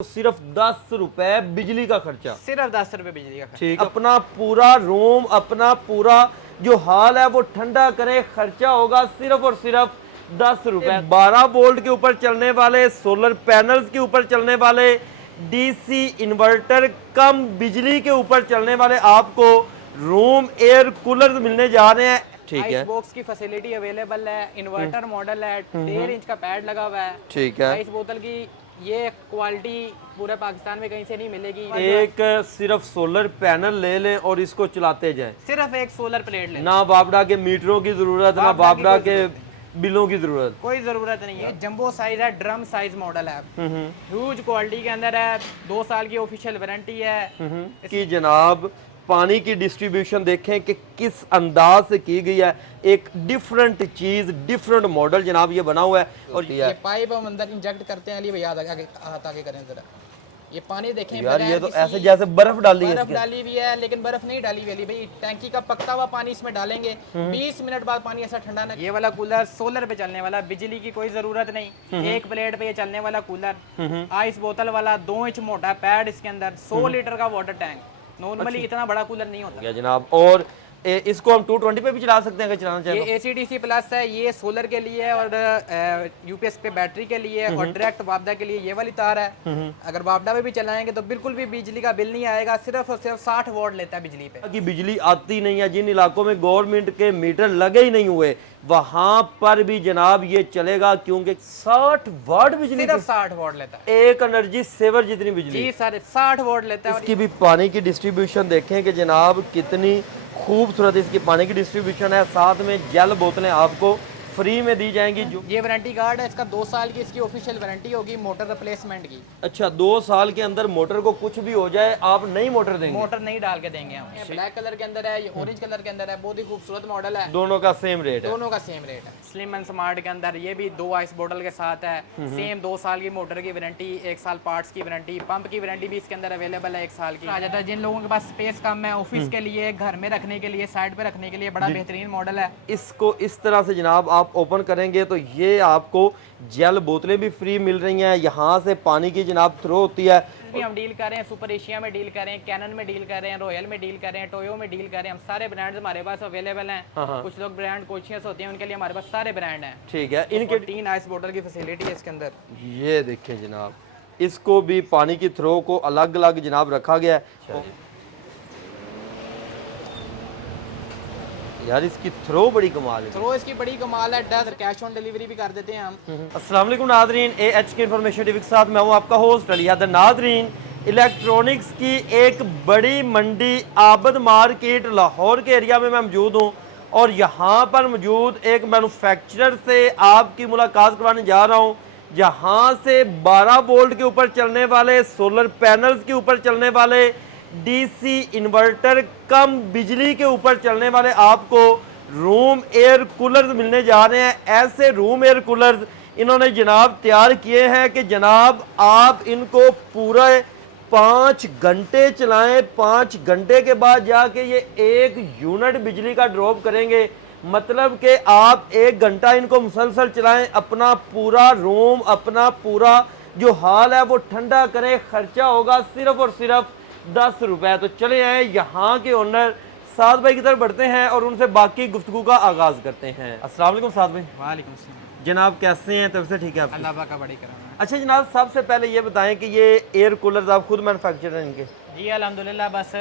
सिर्फ 10 रुपए बिजली का खर्चा, सिर्फ 10 रुपए बिजली का खर्चा। ठीक, अपना पूरा रूम, अपना पूरा जो हाल है वो ठंडा करें, खर्चा होगा सिर्फ और सिर्फ 10 रुपए। 12 वोल्ट के ऊपर चलने वाले सोलर पैनल्स के ऊपर चलने वाले डीसी इन्वर्टर कम बिजली के ऊपर चलने वाले आपको रूम एयर कूलर मिलने जा रहे हैं। ठीक है, आइस बॉक्स की फैसिलिटी अवेलेबल है, इन्वर्टर मॉडल है, 1.5 इंच का पैड लगा हुआ है। ठीक है, आइस बोतल की ये क्वालिटी पूरे पाकिस्तान में कहीं से नहीं मिलेगी। एक सिर्फ सोलर पैनल ले लें और इसको चलाते जाएं, सिर्फ एक सोलर प्लेट ले, ना बाबड़ा के मीटरों की जरूरत, ना बाबड़ा के बिलों की जरूरत, कोई जरूरत नहीं है। जंबो साइज है, ड्रम साइज मॉडल है, ह्यूज क्वालिटी के अंदर है, 2 साल की ऑफिशियल वारंटी है। कि जनाब पानी की डिस्ट्रीब्यूशन देखें कि किस अंदाज से की गई है, एक डिफरेंट चीज, डिफरेंट मॉडल जनाब ये बना हुआ है। और ये पाइप हम अंदर इंजेक्ट करते हैं, भैया हाथ आगे करें जरा, ये पानी देखें यार ये तो ऐसे जैसे बर्फ डाली है, बर्फ डाली हुई है, लेकिन बर्फ नहीं डाली हुई है भाई, टैंकी का पकता हुआ पानी इसमें डालेंगे, 20 मिनट बाद पानी ऐसा ठंडा ना। ये वाला कूलर सोलर पे चलने वाला, बिजली की कोई जरूरत नहीं, एक प्लेट पे ये चलने वाला कूलर, आइस बोतल वाला, 2 इंच मोटा पैड इसके अंदर, 100 लीटर का वाटर टैंक। नॉर्मली इतना बड़ा कूलर नहीं होता जनाब। और इसको हम 220 पे भी चला सकते हैं अगर चलाना चाहें। ये ACDC प्लस है, ये सोलर के लिए है और यूपीएस पे बैटरी के लिए है, और डायरेक्ट वापडा के लिए ये वाली तार है। अगर वापडा पे भी चलाएंगे तो बिल्कुल भी बिजली का बिल नहीं आएगा, सिर्फ और सिर्फ 60 वॉट लेता है बिजली पे। कि बिजली आती नहीं है, जिन इलाकों में गवर्नमेंट के मीटर लगे ही नहीं हुए वहां पर भी जनाब ये चलेगा, क्योंकि 60 वाट बिजली, सिर्फ 60 वॉट लेता है, एक एनर्जी सेवर जितनी बिजली। जी सर, 60 वॉट लेता है। इसकी भी पानी की डिस्ट्रीब्यूशन देखें कि जनाब कितनी खूबसूरत इसकी पानी की डिस्ट्रीब्यूशन है। साथ में जेल बोतलें आपको फ्री में दी जाएंगी। जो ये वारंटी कार्ड है इसका, 2 साल की इसकी ऑफिशियल वारंटी होगी मोटर रिप्लेसमेंट की। अच्छा, 2 साल के अंदर मोटर को कुछ भी हो जाए आप नई मोटर देंगे? मोटर नहीं डाल के देंगे हम। ब्लैक कलर के अंदर है, ये ऑरेंज कलर के अंदर है, बहुत ही खूबसूरत मॉडल है। दोनों का सेम रेट है? दोनों का सेम रेट है। स्लिम एंड स्मार्ट के अंदर ये भी 2 आइस बोतल के साथ है, सेम 2 साल की मोटर की वारंटी, 1 साल पार्ट्स की वारंटी, पंप की वारंटी भी इसके अंदर अवेलेबल है 1 साल की। आ जाता है जिन लोगों के पास स्पेस कम है, ऑफिस के लिए, घर में रखने के लिए, साइड पे रखने के लिए बड़ा बेहतरीन मॉडल है। इसको इस तरह से जनाब आप ओपन करेंगे तो ये आपको जेल बोतलें भी फ्री मिल रही हैं, यहाँ से पानी की जनाब थ्रो होती है। भी हम डील कर रहे हैं, सुपर एशिया में डील कर रहे हैं, कैनन में डील कर रहे हैं, रॉयल में डील कर रहे हैं, टोयो में डील कर रहे हैं, हम सारे ब्रांड्स हमारे पास अवेलेबल हैं। कुछ लोग ब्रांड कॉन्शियस होते हैं, उनके लिए हमारे पास सारे ब्रांड हैं। ठीक है, इनके 3 आइस बोतल की फैसिलिटी है इसके अंदर। ये देखें जनाब, इसको भी पानी की थ्रो को अलग अलग जनाब रखा गया है। यार इसकी थ्रो बड़ी कमाल है, थ्रो इसकी बड़ी कमाल है। कैश ऑन डिलीवरी भी कर देते हैं हम। अस्सलाम वालेकुम नादरीन, AHK इन्फॉर्मेशन टीवी के साथ मैं हूं आपका होस्ट अली हैदर। नादरीन, इलेक्ट्रॉनिक्स की एक बड़ी मंडी आबद मार्केट लाहौर के एरिया में मैं मौजूद हूं और यहाँ पर मौजूद एक मैन्युफैक्चरर से आपकी मुलाकात करवाने जा रहा हूँ, जहाँ से 12 वोल्ट के ऊपर चलने वाले सोलर पैनल्स के ऊपर चलने वाले डीसी इन्वर्टर कम बिजली के ऊपर चलने वाले आपको रूम एयर कूलर्स मिलने जा रहे हैं। ऐसे रूम एयर कूलर्स इन्होंने जनाब तैयार किए हैं कि जनाब आप इनको पूरे 5 घंटे चलाएं, 5 घंटे के बाद जाके ये 1 यूनिट बिजली का ड्रॉप करेंगे। मतलब कि आप 1 घंटा इनको मुसलसल चलाएं, अपना पूरा रूम, अपना पूरा जो हाल है वो ठंडा करें, खर्चा होगा सिर्फ और सिर्फ 10 रुपए। तो चले आए यहाँ के ओनर साद भाई की तरफ बढ़ते हैं और उनसे बाकी गुफ्तगू का आगाज करते हैं। अस्सलाम वालेकुम साद भाई। वालेकुम सलाम जनाब, कैसे हैं? तब से ठीक है? अल्लाह पाक का बड़ी करम है। अच्छा जनाब, सबसे पहले ये बताएं कि ये एयर कूलर्स आप खुद मैन्युफैक्चर हैं इनके? जी अल्हम्दुलिल्लाह, बस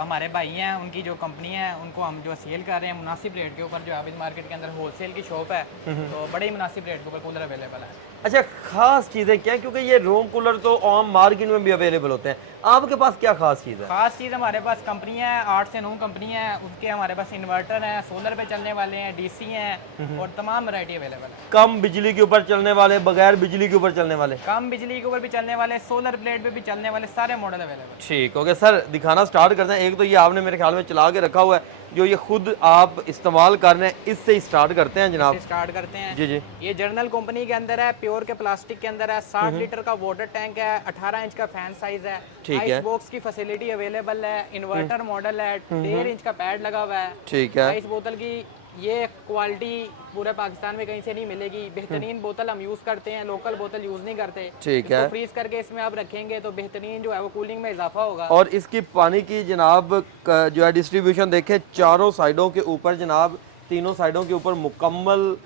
हमारे भाई हैं, उनकी जो कंपनी है उनको हम जो सेल कर रहे हैं मुनासिब रेट के ऊपर। जो आबिद मार्केट के अंदर होलसेल की शॉप है, तो बड़े ही मुनासिब रेट के ऊपर कूलर अवेलेबल है। अच्छा, खास चीज़ें क्या है? क्योंकि ये रूम कूलर तो आम मार्केट में भी अवेलेबल होते हैं, आपके पास क्या खास चीज़ है? खास चीज़ हमारे पास कंपनी है, 8 से 9 कंपनी है, उसके हमारे पास इन्वर्टर हैं, सोलर पे चलने वाले हैं, डीसी हैं, और तमाम वैरायटी अवेलेबल है। कम बिजली के ऊपर चलने वाले, बगैर बिजली के ऊपर चलने वाले, कम बिजली के ऊपर भी चलने वाले, सोलर प्लेट पे भी चलने वाले, सारे मॉडल अवेलेबल। ठीक, ओके सर, दिखाना स्टार्ट करते हैं। एक तो ये आपने मेरे ख्याल में चला के रखा हुआ है, जो ये खुद आप इस्तेमाल कर रहे हैं, इससे ही स्टार्ट करते हैं जनाब। स्टार्ट करते हैं जी जी। ये जर्नल कंपनी के अंदर है, प्योर के प्लास्टिक के अंदर है, 60 लीटर का वाटर टैंक है, 18 इंच का फैन साइज है, ठीक है। आइस बॉक्स की फैसिलिटी अवेलेबल है, इन्वर्टर मॉडल है, 1.5 इंच का पैड लगा हुआ है। ठीक है, आइस बोतल की ये क्वालिटी पूरे पाकिस्तान में कहीं से नहीं मिलेगी। बेहतरीन बोतल हम यूज करते हैं, लोकल बोतल यूज नहीं करते। ठीक है। फ्रीज करके इसमें आप रखेंगे तो बेहतरीन जो है वो कूलिंग में इजाफा होगा। और इसकी पानी की जनाब जो है डिस्ट्रीब्यूशन देखें, चारों साइडों के ऊपर जनाब, तीनों साइडों के ऊपर मुकम्मल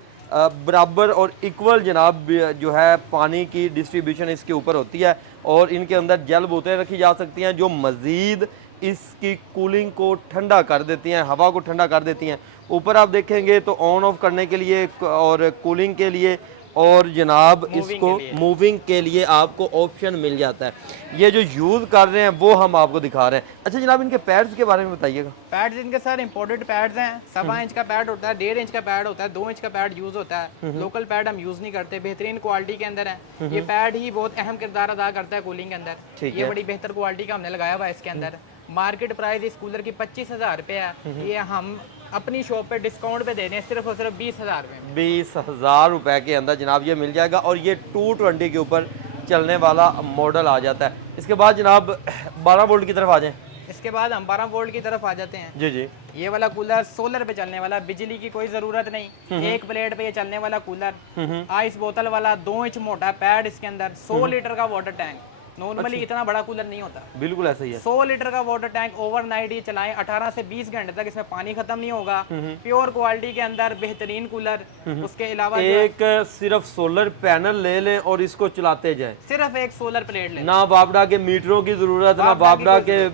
बराबर और इक्वल जनाब जो है पानी की डिस्ट्रीब्यूशन इसके ऊपर होती है। और इनके अंदर जेल बोतलें रखी जा सकती हैं जो मज़ीद इसकी कूलिंग को ठंडा कर देती हैं, हवा को ठंडा कर देती हैं। ऊपर आप देखेंगे तो ऑन ऑफ करने के लिए और कूलिंग के लिए और जनाब इसको मूविंग के लिए आपको ऑप्शन मिल जाता है। ये जो यूज़ कर रहे हैं वो हम आपको दिखा रहे हैं। अच्छा जनाब, इनके पैड्स के बारे में बताइएगा। पैड्स इनके सर इंपोर्टेड पैड्स हैं। 1.25 इंच का पैड होता है, 1.5 इंच का पैड होता है, 2 इंच का पैड यूज होता है। लोकल पैड हम यूज नहीं करते, बेहतरीन क्वालिटी के अंदर है। ये पैड ही बहुत अहम किरदार अदा करता है कूलिंग के अंदर। ये बड़ी बेहतर क्वालिटी का हमने लगाया हुआ है इसके अंदर। मार्केट प्राइस इस कूलर की 25,000 रुपये है। ये हम अपनी शॉप पे डिस्काउंट पे दे रहे हैं सिर्फ और सिर्फ 20,000 रुपये में। 20,000 रुपए के अंदर जनाब ये मिल जाएगा। और ये 220 के ऊपर चलने वाला मॉडल आ जाता है। इसके बाद जनाब 12 वोल्ट की तरफ आ जाएं। इसके बाद हम 12 वोल्ट की तरफ आ जाते हैं। जी जी। ये वाला कूलर सोलर पे चलने वाला, बिजली की कोई जरूरत नहीं। एक प्लेट पे ये चलने वाला कूलर, आइस बोतल वाला, 2 इंच मोटा पैड इसके अंदर, 100 लीटर का वाटर टैंक। नॉर्मली इतना बड़ा कूलर नहीं होता, बिल्कुल ऐसा ही है। 100 लीटर का वाटर टैंक ओवरनाइट ये चलाएं, 18 से 20 घंटे तक इसमें पानी खत्म नहीं होगा। प्योर क्वालिटी के अंदर बेहतरीन कूलर। उसके अलावा एक सिर्फ सोलर पैनल ले लें और इसको चलाते जाएं। सिर्फ एक सोलर प्लेट ले, ना बाबड़ा के मीटरों की जरूरत, ना बाबड़ा के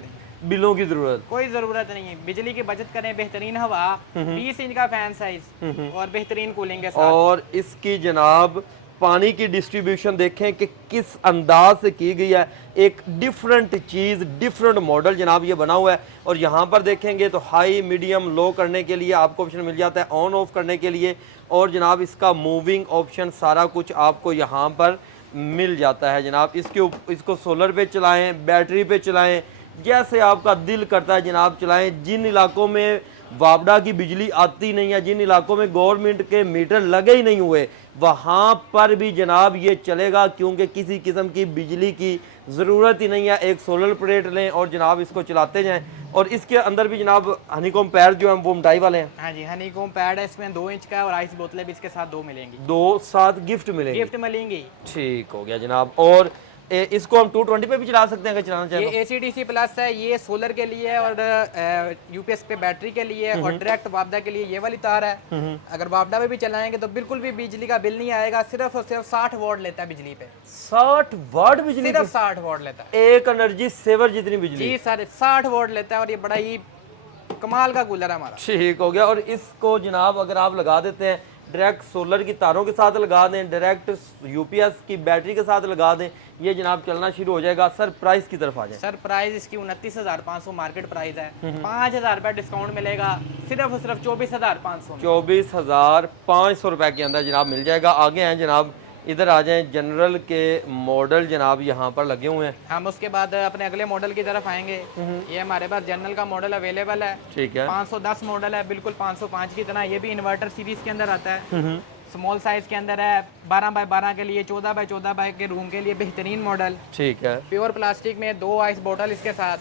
बिलों की जरूरत, कोई जरूरत नहीं है। बिजली की बचत करें, बेहतरीन हवा, 20 इंच का फैन साइज और बेहतरीन कूलिंग के साथ। और इसकी जनाब पानी की डिस्ट्रीब्यूशन देखें कि किस अंदाज से की गई है। एक डिफरेंट चीज़, डिफरेंट मॉडल जनाब ये बना हुआ है। और यहाँ पर देखेंगे तो हाई, मीडियम, लो करने के लिए आपको ऑप्शन मिल जाता है, ऑन ऑफ करने के लिए। और जनाब इसका मूविंग ऑप्शन सारा कुछ आपको यहाँ पर मिल जाता है जनाब। इसको सोलर पे चलाएं, बैटरी पे चलाएं, जैसे आपका दिल करता है जनाब चलाएं। जिन इलाकों में वापडा की बिजली आती नहीं है, जिन इलाकों में गवर्नमेंट के मीटर लगे ही नहीं हुए, वहाँ पर भी जनाब ये चलेगा, क्योंकि किसी किस्म की बिजली की ज़रूरत ही नहीं है। एक सोलर प्लेट लें और जनाब इसको चलाते जाएं। और इसके अंदर भी जनाब हनीकॉम पैड जो हैं वो मिठाई वाले हैं। हाँ जी, हनीकॉम पैड है इसमें, 2 इंच का, और आइस बोतलें भी इसके साथ 2 मिलेंगी। 2 साथ गिफ्ट मिलेंगे। गिफ्ट मिलेंगी। ठीक हो गया जनाब। और इसको हम 220 पे भी चला सकते हैं अगर चलाना चाहें। ये ACDC प्लस है, ये सोलर के लिए है और UPS पे बैटरी के लिए है, और डायरेक्ट वापडा के लिए ये वाली तार है। अगर वापडा में भी चलाएंगे तो बिल्कुल भी बिजली का बिल नहीं आएगा। सिर्फ और सिर्फ 60 वॉट लेता है बिजली पे। 60 वाट बिजली, सिर्फ 60 वॉट लेता है। एक एनर्जी सेवर जितनी बिजली। जी सर, 60 वॉट लेता है और ये बड़ा ही कमाल का कूलर है हमारा। ठीक हो गया। और इसको जनाब अगर आप लगा देते हैं, डायरेक्ट सोलर की तारों के साथ लगा दें, डायरेक्ट UPS की बैटरी के साथ लगा दें, ये जनाब चलना शुरू हो जाएगा। सर प्राइस की तरफ आ जाए। सर प्राइस इसकी 29,500 मार्केट प्राइस है। 5,000 रुपये डिस्काउंट मिलेगा, सिर्फ और सिर्फ 24,500। 24,500 रुपए के अंदर जनाब मिल जाएगा। आगे हैं जनाब, इधर आ जाएं। जनरल के मॉडल जनाब यहाँ पर लगे हुए हैं। हम उसके बाद अपने अगले मॉडल की तरफ आएंगे। ये हमारे पास जनरल का मॉडल अवेलेबल है। ठीक है। 510 मॉडल है, बिल्कुल 505 की तरह। ये भी इन्वर्टर सीरीज के अंदर आता है, स्मॉल साइज के अंदर है, 12x12 के लिए, 14x14 के रूम के लिए बेहतरीन मॉडल। ठीक है। प्योर प्लास्टिक में 2 आइस बोतल इसके साथ।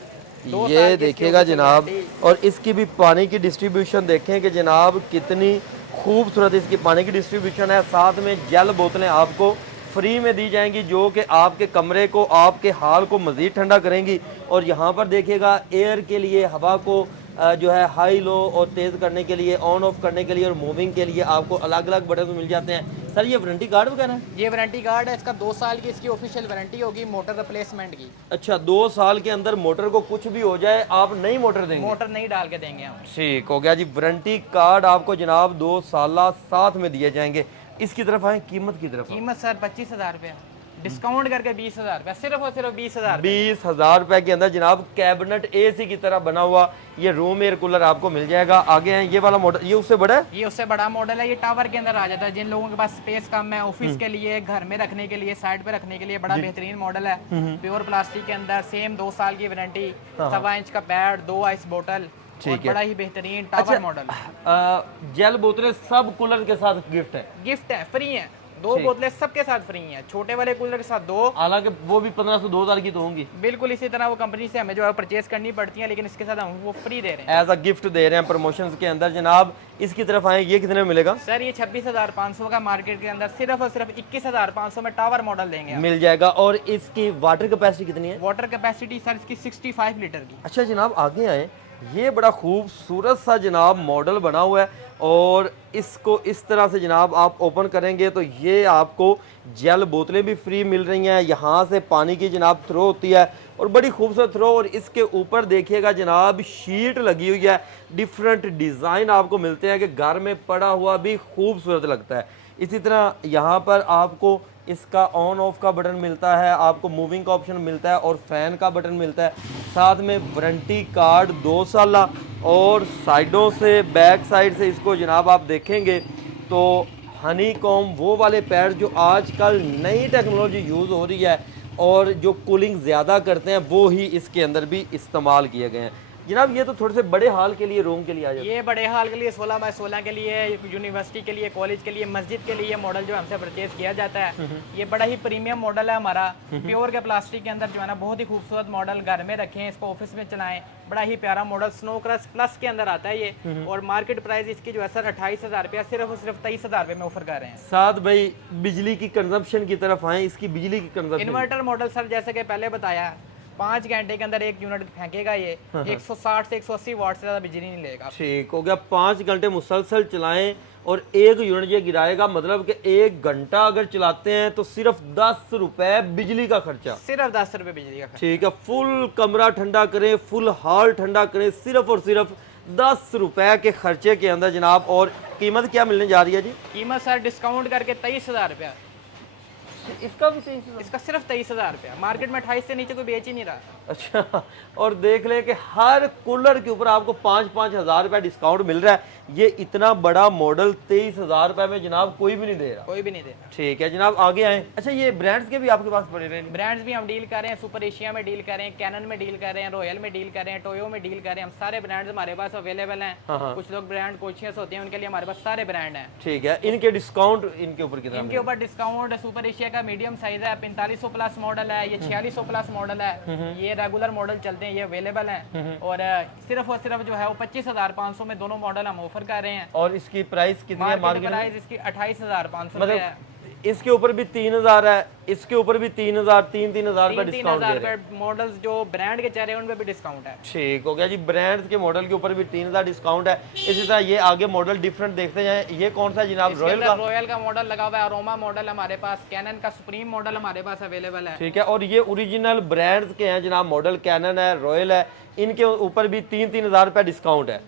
ये देखिएगा जनाब, और इसकी भी पानी की डिस्ट्रीब्यूशन देखें कि जनाब कितनी खूबसूरत इसकी पानी की डिस्ट्रीब्यूशन है। साथ में जेल बोतलें आपको फ्री में दी जाएंगी जो कि आपके कमरे को, आपके हाल को मज़ीद ठंडा करेंगी। और यहाँ पर देखिएगा एयर के लिए, हवा को जो है हाई, लो और तेज़ करने के लिए, ऑन ऑफ करने के लिए और मूविंग के लिए आपको अलग अलग बटन मिल जाते हैं। सर ये वारंटी कार्ड वगैरह है? ये वारंटी कार्ड है, इसका 2 साल की इसकी ऑफिशियल वारंटी होगी मोटर रिप्लेसमेंट की। अच्छा, 2 साल के अंदर मोटर को कुछ भी हो जाए आप नई मोटर देंगे? मोटर नहीं डाल के देंगे हम। ठीक हो गया जी। वारंटी कार्ड आपको जनाब 2 साल साथ में दिए जाएंगे। इसकी तरफ आए, कीमत की तरफ। कीमत सर 25,000 रुपये, डिस्काउंट करके 20,000 रुपये, सिर्फ और सिर्फ 20,000। 20,000 रुपए के अंदर जनाब कैबिनेट AC की तरह बना हुआ ये रूम एयर कूलर आपको मिल जाएगा। आगे हैं ये वाला मॉडल, ये उससे बड़ा है? ये उससे बड़ा मॉडल है। ये टावर के अंदर आ जाता है। जिन लोगों के पास स्पेस कम है, ऑफिस के लिए, घर में रखने के लिए, साइड पे रखने के लिए, बड़ा बेहतरीन मॉडल है। प्योर प्लास्टिक के अंदर, सेम 2 साल की वारंटी, 1.25 इंच का पैड, 2 आइस बोतल, बड़ा ही बेहतरीन टावर मॉडल। जेल बोतलें सब कूलर के साथ गिफ्ट है? गिफ्ट है, फ्री है। 2 बोतलें सबके साथ फ्री हैं, छोटे वाले कूलर के साथ 2। हालांकि वो भी 1500-2000 की तो होंगी। बिल्कुल इसी तरह वो कंपनी से हमें जो है परचेज करनी पड़ती है, लेकिन इसके साथ हम वो फ्री दे रहे हैं, एज अ गिफ्ट दे रहे हैं प्रमोशंस के अंदर। जनाब इसकी तरफ आए, ये कितने में मिलेगा? सर ये 26,500 का मार्केट के अंदर सिर्फ और सिर्फ 21,500 में टावर मॉडल देंगे आप। मिल जाएगा। और इसकी वाटर कैपेसिटी कितनी है? वाटर कैपेसिटी सर इसकी 65 लीटर की। अच्छा जनाब आगे आए, ये बड़ा खूबसूरत सा जनाब मॉडल बना हुआ है और इसको इस तरह से जनाब आप ओपन करेंगे तो ये आपको जेल बोतलें भी फ्री मिल रही हैं, यहाँ से पानी की जनाब थ्रो होती है और बड़ी खूबसूरत थ्रो। और इसके ऊपर देखिएगा जनाब शीट लगी हुई है, डिफरेंट डिज़ाइन आपको मिलते हैं कि घर में पड़ा हुआ भी खूबसूरत लगता है। इसी तरह यहाँ पर आपको इसका ऑन ऑफ का बटन मिलता है, आपको मूविंग का ऑप्शन मिलता है और फैन का बटन मिलता है, साथ में वारंटी कार्ड 2 साल। और साइडों से बैक साइड से इसको जनाब आप देखेंगे तो हनी कॉम वो वाले पैड जो आजकल नई टेक्नोलॉजी यूज़ हो रही है और जो कूलिंग ज़्यादा करते हैं वो ही इसके अंदर भी इस्तेमाल किए गए हैं। जनाब ये तो थोड़े से बड़े हाल के लिए, रूम के लिए आ जाए। ये बड़े हाल के लिए 16 बाय 16 के लिए, यूनिवर्सिटी के लिए, कॉलेज के लिए, मस्जिद के लिए मॉडल जो हमसे परचेज किया जाता है। ये बड़ा ही प्रीमियम मॉडल है हमारा, प्योर के प्लास्टिक के अंदर जो है ना, बहुत ही खूबसूरत मॉडल। घर में रखें, इसको ऑफिस में चलाएं, बड़ा ही प्यारा मॉडल स्नो क्रश प्लस के अंदर आता है ये। और मार्केट प्राइस इसकी जो है सर 28,000 रुपया, सिर्फ और सिर्फ 23,000 रुपये में ऑफर कर रहे हैं। साथ भाई बिजली की कंजम्पशन की तरफ आए, इसकी बिजली की कंजम्पशन। इन्वर्टर मॉडल सर जैसे कि पहले बताया, 5 घंटे के अंदर 1 यूनिट फेंकेगा ये, 160 से 180 वाट से ज़्यादा बिजली नहीं लेगा। ठीक हो गया। 5 घंटे मुसलसल चलाएं और 1 यूनिट ये गिराएगा, मतलब कि 1 घंटा अगर चलाते हैं तो सिर्फ 10 रुपए बिजली का खर्चा। सिर्फ 10 रुपये बिजली का खर्चा। ठीक है, फुल कमरा ठंडा करें, फुल हॉल ठंडा करें, सिर्फ और सिर्फ 10 रुपए के खर्चे के अंदर जनाब। और कीमत क्या मिलने जा रही है जी? कीमत सर डिस्काउंट करके 23,000 रुपया। इसका भी 23,000? इसका सिर्फ 23,000 रुपया, मार्केट में 28 से नीचे कोई बेच ही नहीं रहा। अच्छा, और देख ले कि हर कूलर के ऊपर आपको 5-5 हज़ार रुपये डिस्काउंट मिल रहा है। ये इतना बड़ा मॉडल 23,000 रुपये में जनाब कोई भी नहीं दे रहा। कोई भी नहीं दे रहा। ठीक है जनाब आगे आए। अच्छा ये ब्रांड्स के भी आपके पास पड़े रहे? ब्रांड्स भी हम डील कर रहे हैं, सुपर एशिया में डील कर रहे हैं, कैनन में डील कर रहे हैं, रॉयल में डील कर रहे हैं, टोयो में डील कर रहे हैं। हम सारे ब्रांड्स हमारे पास अवेलेबल हैं। कुछ लोग ब्रांड कॉन्शियस होते हैं, उनके लिए हमारे पास सारे ब्रांड हैं। ठीक है, इनके डिस्काउंट इनके ऊपर कितना? इनके ऊपर डिस्काउंट सुपर एशिया का मीडियम साइज है 4500 प्लस मॉडल है, ये 4600 प्लस मॉडल है, ये रेगुलर मॉडल चलते हैं, ये अवेलेबल हैं। और सिर्फ और सिर्फ जो है वो 25,500 में दोनों मॉडल हम ऑफर कर रहे हैं। और इसकी प्राइस कितनी है मार्केट प्राइस इसकी 28,500 मतलब है। इसके ऊपर भी 3,000 है, इसके ऊपर भी 3,000, 3,000 रुपए डिस्काउंट दे रहे हैं। 3,000 मॉडल्स जो ब्रांड के चेहरे हैं उन पे भी डिस्काउंट है। ठीक हो गया जी, ब्रांड्स के मॉडल के ऊपर भी 3,000 डिस्काउंट है। इसी तरह ये आगे मॉडल डिफरेंट देखते जाएं। ये कौन सा जनाब? रॉयल का मॉडल लगा हुआ है, अरोमा मॉडल हमारे पास, कैनन का सुप्रीम मॉडल हमारे पास अवेलेबल है। ठीक है, और ये ओरिजिनल ब्रांड्स के हैं जनाब, मॉडल कैनन है, रॉयल है, इनके ऊपर भी 3,000 रुपए डिस्काउंट है,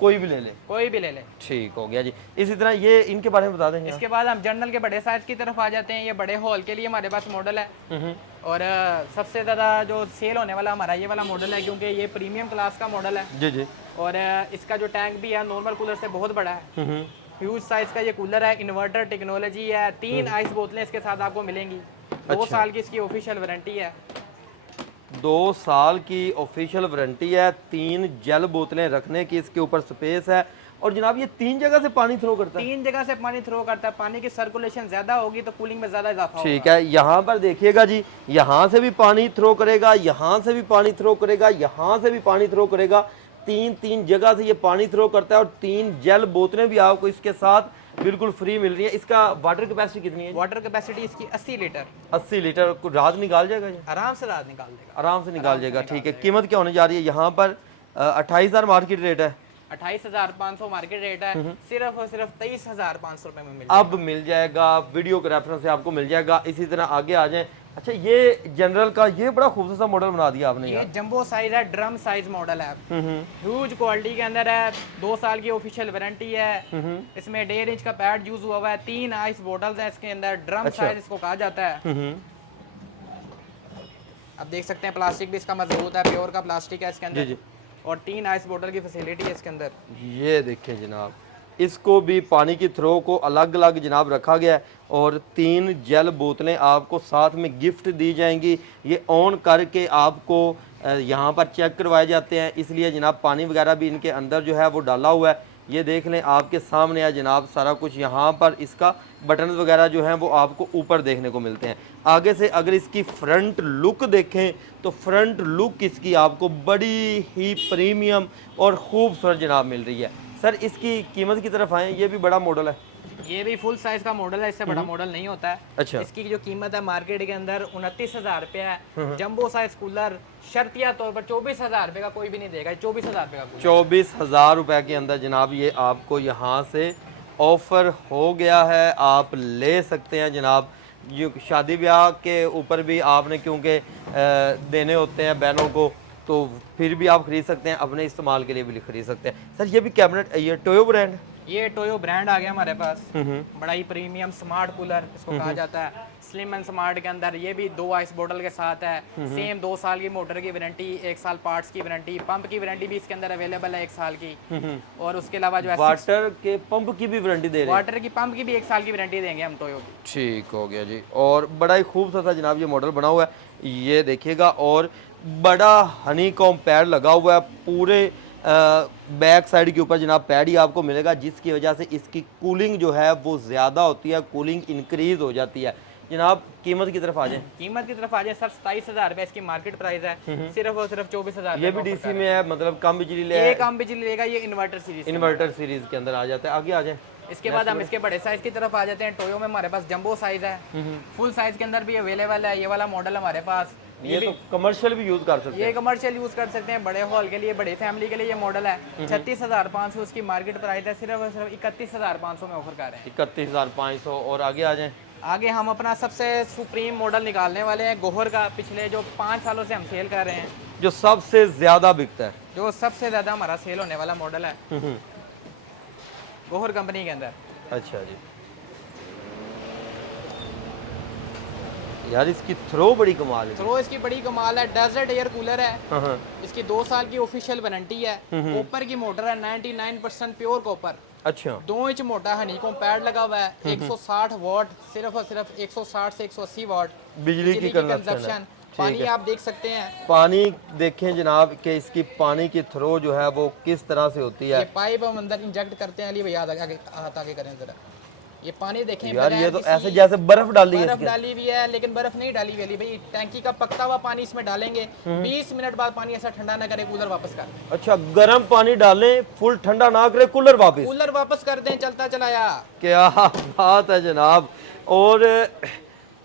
कोई भी ले ले। कोई भी ले ले। ठीक हो गया जी। इसी तरह ये इनके बारे में बता देंगे। इसके बाद हम जनरल के बड़े साइज की तरफ आ जाते हैं। ये बड़े हॉल के लिए हमारे पास मॉडल है और सबसे ज़्यादा जो सेल होने वाला हमारा ये वाला मॉडल है, क्योंकि ये प्रीमियम क्लास का मॉडल है जी जी। और इसका जो टैंक भी है नॉर्मल कूलर से बहुत बड़ा है। ह्यूज साइज का ये कूलर है, इन्वर्टर टेक्नोलॉजी है, 3 आइस बोतलें इसके साथ आपको मिलेंगी। 2 साल की इसकी ऑफिशियल वारंटी है। 2 साल की ऑफिशियल वारंटी है, 3 जेल बोतलें रखने की इसके ऊपर स्पेस है। और जनाब ये 3 जगह से पानी थ्रो करता है? 3 जगह से पानी थ्रो करता है। पानी की सर्कुलेशन ज्यादा होगी तो कूलिंग में ज्यादा इजाफा होगा। ठीक है, यहाँ पर देखिएगा जी, यहाँ से भी पानी थ्रो करेगा, यहाँ से भी पानी थ्रो करेगा, यहाँ से भी पानी थ्रो करेगा। 3 जगह से ये पानी थ्रो करता है और 3 जेल बोतलें भी आपको इसके साथ बिल्कुल फ्री मिल रही है। इसका वाटर कैपेसिटी कितनी है? वाटर कैपेसिटी इसकी 80 लीटर। 80 लीटर को रात निकाल जाएगा ये? आराम से रात निकाल देगा। आराम से निकाल जाएगा। ठीक है, कीमत क्या होने जा रही है? यहाँ पर 28,000 मार्केट रेट है, 28,500 मार्केट रेट है, सिर्फ और सिर्फ 23,500 रुपए में मिल जाएगा। अब मिल जाएगा, वीडियो के रेफरेंस से आपको मिल जाएगा। इसी तरह आगे आ जाएं। अच्छा ये जनरल का ये बड़ा खूबसूरत सा मॉडल बना दिया आपने ये यार। जंबो साइज है, ड्रम साइज मॉडल है, ह्यूज क्वालिटी के अंदर है, 2 साल की ऑफिशियल वारंटी है। इसमें 1.5 इंच का पैड यूज हुआ है, 3 आइस बॉटल्स हैं इसके अंदर। ड्रम साइज इसको कहा जाता है। अब देख सकते हैं प्लास्टिक भी इसका मजबूत है, प्योर का प्लास्टिक है इसके अंदर। और 3 आइस बॉटल की फैसिलिटी है इसके अंदर। ये देखें जनाब, इसको भी पानी की थ्रो को अलग अलग जनाब रखा गया है और 3 जेल बोतलें आपको साथ में गिफ्ट दी जाएंगी। ये ऑन करके आपको यहाँ पर चेक करवाए जाते हैं, इसलिए जनाब पानी वगैरह भी इनके अंदर जो है वो डाला हुआ है। ये देख लें आपके सामने है जनाब सारा कुछ। यहाँ पर इसका बटन वगैरह जो हैं वो आपको ऊपर देखने को मिलते हैं। आगे से अगर इसकी फ्रंट लुक देखें तो फ्रंट लुक इसकी आपको बड़ी ही प्रीमियम और खूबसूरत जनाब मिल रही है। सर इसकी कीमत की तरफ आएँ, ये भी बड़ा मॉडल है, ये भी फुल साइज का मॉडल है, इससे बड़ा मॉडल नहीं होता है। अच्छा। इसकी जो कीमत है मार्केट के अंदर 29,000 रुपया है। जंबो साइज कूलर शर्तिया तौर पर 24,000 रुपये का कोई भी नहीं देगा। 24,000 रुपये का कूलर, 24,000 रुपये के अंदर जनाब ये आपको यहाँ से ऑफ़र हो गया है, आप ले सकते हैं जनाब। ये शादी ब्याह के ऊपर भी आपने क्योंकि देने होते हैं बहनों को, तो फिर भी आप ख़रीद सकते हैं, अपने इस्तेमाल के लिए भी ख़रीद सकते हैं। सर ये भी कैबिनेट, ये टोयो ब्रांड है? ये टोयो ब्रांड आ गया हमारे पास। बड़ा ही प्रीमियम स्मार्ट कूलर इसको कहा जाता है। स्लिम एंड स्मार्ट के अंदर ये भी 2 आइस बॉटल के साथ है। सेम 2 साल की मोटर की वारंटी, 1 साल पार्ट्स की वारंटी, पंप की वारंटी भी इसके अंदर अवेलेबल है 1 साल की। और उसके अलावा जो है वाटर के पंप की भी वारंटी दे रहे हैं? वाटर की पंप की भी 1 साल की वारंटी देंगे हम टोयो की। ठीक हो गया जी। और बड़ा ही खूबसूरत जनाब ये मॉडल बना हुआ है, ये देखिएगा। और बड़ा हनीकॉम्ब पैड लगा हुआ है पूरे बैक साइड के ऊपर जनाब पैड ही आपको मिलेगा, जिसकी वजह से इसकी कूलिंग जो है वो ज़्यादा होती है, कूलिंग इंक्रीज हो जाती है। जनाब कीमत की तरफ आ जाए। कीमत की तरफ आ जाए सर, 27,000 रुपये इसकी मार्केट प्राइस है। सिर्फ और सिर्फ 24,000। ये भी डीसी में है, मतलब कम बिजली ले, ये कम बिजली लेगा। ये इन्वर्टर सीरीज के अंदर आ जाता है। आगे आ जाए। इसके बाद हम इसके बड़े साइज की तरफ आ जाते हैं। टोयो में हमारे पास जंबो साइज है, फुल साइज के अंदर भी अवेलेबल है। ये वाला मॉडल हमारे पास, ये तो कमर्शियल भी यूज कर सकते हैं। ये कमर्शियल यूज कर सकते हैं, बड़े हॉल के लिए, बड़े फैमिली के लिए ये मॉडल है। 36,500 उसकी मार्केट प्राइस है। सिर्फ और सिर्फ 31,500 में ऑफर कर रहे हैं। 31,500। और आगे आ जाए। आगे हम अपना सबसे सुप्रीम मॉडल निकालने वाले हैं गोहर का। पिछले जो 5 सालों से हम सेल कर रहे हैं, जो सबसे ज्यादा बिकता है, जो सबसे ज्यादा हमारा सेल होने वाला मॉडल है गोहर कंपनी के अंदर। अच्छा जी। यार इसकी थ्रो बड़ी कमाल है। थ्रो इसकी बड़ी कमाल है। डेजर्ट एयर कूलर है। इसकी 2 साल की ऑफिशियल वारंटी है। कॉपर की मोटर है, 99% प्योर कॉपर। अच्छा। 2 इंच मोटा हनीकॉम्ब पैड लगा हुआ है। 160 वाट, सिर्फ और सिर्फ 160 से 180 वाट बिजली की कंजप्शन। पानी आप देख सकते हैं, पानी देखें जनाब कि इसकी पानी की थ्रो जो है वो किस तरह से होती है। ये पाइप हम अंदर इंजेक्ट करते हैं। भैया आगे करें जरा, ये पानी देखें यार, ये तो ऐसे जैसे बर्फ डाली है। बर्फ डाली हुई है, लेकिन बर्फ नहीं डाली हुई भाई। टैंकी का पकता हुआ पानी इसमें डालेंगे, 20 मिनट बाद पानी ऐसा ठंडा ना करे, कूलर वापस कर दें। अच्छा, गर्म पानी डालें, फुल ठंडा ना करे, कूलर वापस कर दें, चलता चलाया। क्या बात है जनाब। और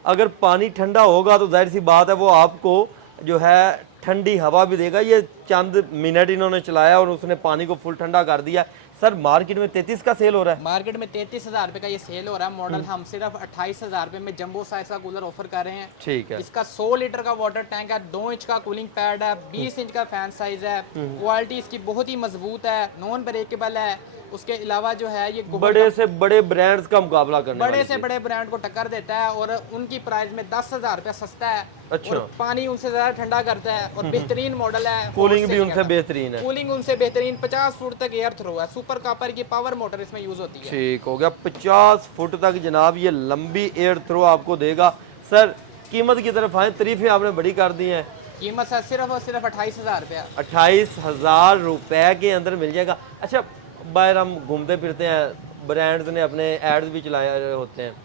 अगर पानी ठंडा होगा तो जाहिर सी बात है वो आपको जो है ठंडी हवा भी देगा। ये चंद मिनट इन्होंने चलाया और उसने पानी को फुल ठंडा कर दिया। सर मार्केट में 33 का सेल हो रहा है। मार्केट में 33,000 रुपये का ये सेल हो रहा है मॉडल। हम सिर्फ 28,000 रुपये में जंबो साइज का कूलर ऑफर कर रहे हैं। ठीक है। इसका 100 लीटर का वाटर टैंक है, 2 इंच का कूलिंग पैड है, 20 इंच का फैन साइज है। क्वालिटी इसकी बहुत ही मजबूत है, नॉन ब्रेकेबल है। उसके अलावा जो है ये बड़े से बड़े ब्रांड्स का मुकाबला करने बड़े से बड़े ब्रांड को टक्कर देता है और उनकी प्राइस में 10,000 रुपया सस्ता है। अच्छा। और पानी उनसे ज्यादा ठंडा करता है और बेहतरीन मॉडल है। कूलिंग भी उनसे बेहतरीन है। कूलिंग उनसे बेहतरीन, 50 फुट तक एयर थ्रो है। सुपर कॉपर की पावर मोटर इसमें यूज होती है। ठीक हो गया। 50 फुट तक जनाब ये लंबी एयर थ्रो आपको देगा। सर कीमत की तरफ आए, तारीफें आपने बड़ी कर दी हैं। कीमत है सिर्फ और सिर्फ 28,000 रुपया। 28,000 रुपए के अंदर मिल जाएगा। अच्छा, बाहर हम घूमते फिरते हैं, ब्रांड्स ने अपने एड्स भी चलाए होते हैं,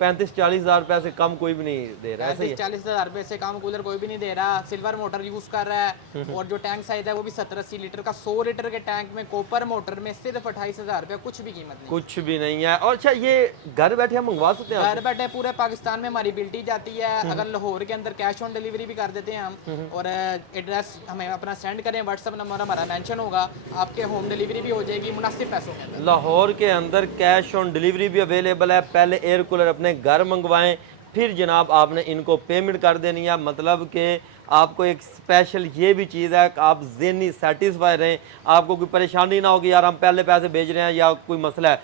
35-40 हज़ार रुपए से कम कोई भी नहीं दे रहा है। 35-40 हज़ार रुपए से कम कूलर कोई भी नहीं दे रहा। सिल्वर मोटर यूज कर रहा है और जो टैंक साइज है वो भी 70-80 लीटर का। 100 लीटर के टैंक में कॉपर मोटर में सिर्फ 28,000 रुपया, कुछ भी कीमत नहीं, कुछ भी नहीं है। और अच्छा, ये घर बैठे हम मंगवा सकते हैं? घर बैठे पूरे पाकिस्तान में हमारी बिल्टी जाती है। अगर लाहौर के अंदर कैश ऑन डिलीवरी भी कर देते हैं हम, और एड्रेस हमें अपना सेंड करें, व्हाट्सअप नंबर हमारा मेंशन होगा, आपके होम डिलीवरी भी हो जाएगी मुनासिब पैसों के अंदर। लाहौर के अंदर कैश ऑन डिलीवरी भी अवेलेबल है। पहले एयर कूलर अपने घर मंगवाएं, फिर जनाब आपने इनको पेमेंट कर देनी है। मतलब कि आपको एक स्पेशल ये भी चीज़ है कि आप ज़हनी सेटिस्फाई रहें, आपको कोई परेशानी ना होगी यार हम पहले पैसे भेज रहे हैं या कोई मसला है।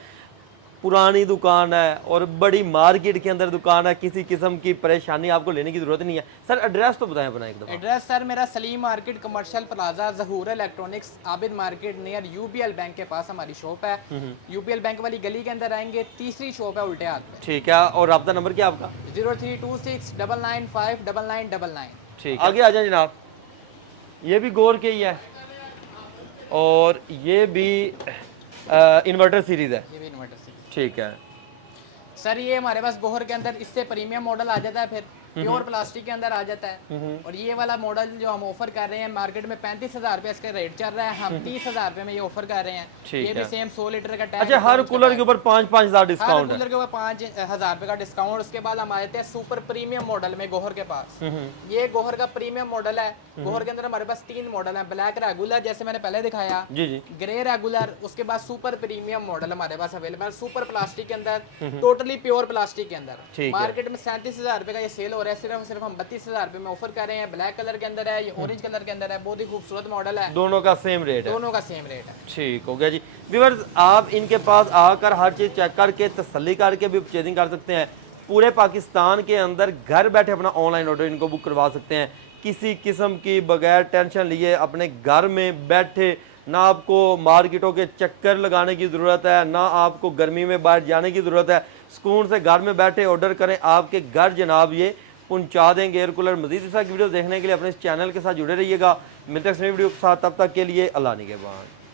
पुरानी दुकान है और बड़ी मार्केट के अंदर दुकान है, किसी किस्म की परेशानी आपको लेने की ज़रूरत नहीं है। सर एड्रेस तो बताएं अपना एक दफ़ा। एड्रेस सर मेरा Saleem market, commercial plaza, Zahoor electronics, Abid market near UBL bank के पास हमारी शॉप है। यूबीएल बैंक वाली गली के अंदर आएंगे, तीसरी शॉप है उल्टे हाथ में। ठीक है। और रब्ता नंबर क्या आपका? 0326995999। ठीक है। आगे आ जाए जनाब। ये भी गोर के ही है और ये भी इन्वर्टर सीरीज है, ये भी इन्वर्टर सीरीज। ठीक है। सर ये हमारे पास गोहर के अंदर इससे प्रीमियम मॉडल आ जाता है, फिर प्योर प्लास्टिक के अंदर आ जाता है। और ये वाला मॉडल जो हम ऑफर कर रहे हैं मार्केट में 35,000 रुपये इसका रेट चल रहा है, हम 30,000 रुपये में ये ऑफर कर रहे हैं। ठीक ये भी है। सेम 100 लीटर का टैंक। अच्छा, हर कूलर के ऊपर 5,000 हर डिस्काउंट है। कूलर के ऊपर 5,000 रुपये का डिस्काउंट। उसके बाद हम आते हैं सुपर प्रीमियम मॉडल में गोहर के पास। ये गोहर का प्रीमियम मॉडल है। गोहर के अंदर हमारे पास 3 मॉडल है, ब्लैक रेगुलर जैसे मैंने पहले दिखाया, जी जी, ग्रे रेगुलर, उसके बाद सुपर प्रीमियम मॉडल हमारे पास अवेलेबल है, सुपर प्लास्टिक के अंदर, टोटली प्योर प्लास्टिक के अंदर। ठीक है। मार्केट में 37,000 रुपये का ये सेल हो रहा है, सिर्फ हम 32,000 रुपये में ऑफर कर रहे हैं। ब्लैक कलर के अंदर है, ये ऑरेंज कलर के अंदर है, बहुत ही खूबसूरत मॉडल है। दोनों का सेम रेट है। दोनों का सेम रेट है। ठीक हो गया जी। व्यूअर्स, आप इनके पास आकर हर चीज़ चेक करके तसल्ली करके भी परचेजिंग कर सकते हैं। पूरे पाकिस्तान के अंदर घर बैठे अपना ऑनलाइन ऑर्डर इनको बुक करवा सकते हैं, किसी किस्म की बगैर टेंशन लिए अपने घर में बैठे। ना आपको मार्केटों के चक्कर लगाने की ज़रूरत है, ना आपको गर्मी में बाहर जाने की ज़रूरत है। सुकून से घर में बैठे ऑर्डर करें, आपके घर जनाब ये पहुंचा देंगे एयर कूलर। मज़ीद इस तरह की वीडियो देखने के लिए अपने इस चैनल के साथ जुड़े रहिएगा। मिलते हैं इस नई वीडियो के साथ, तब तक के लिए अल्लाह निगहबान।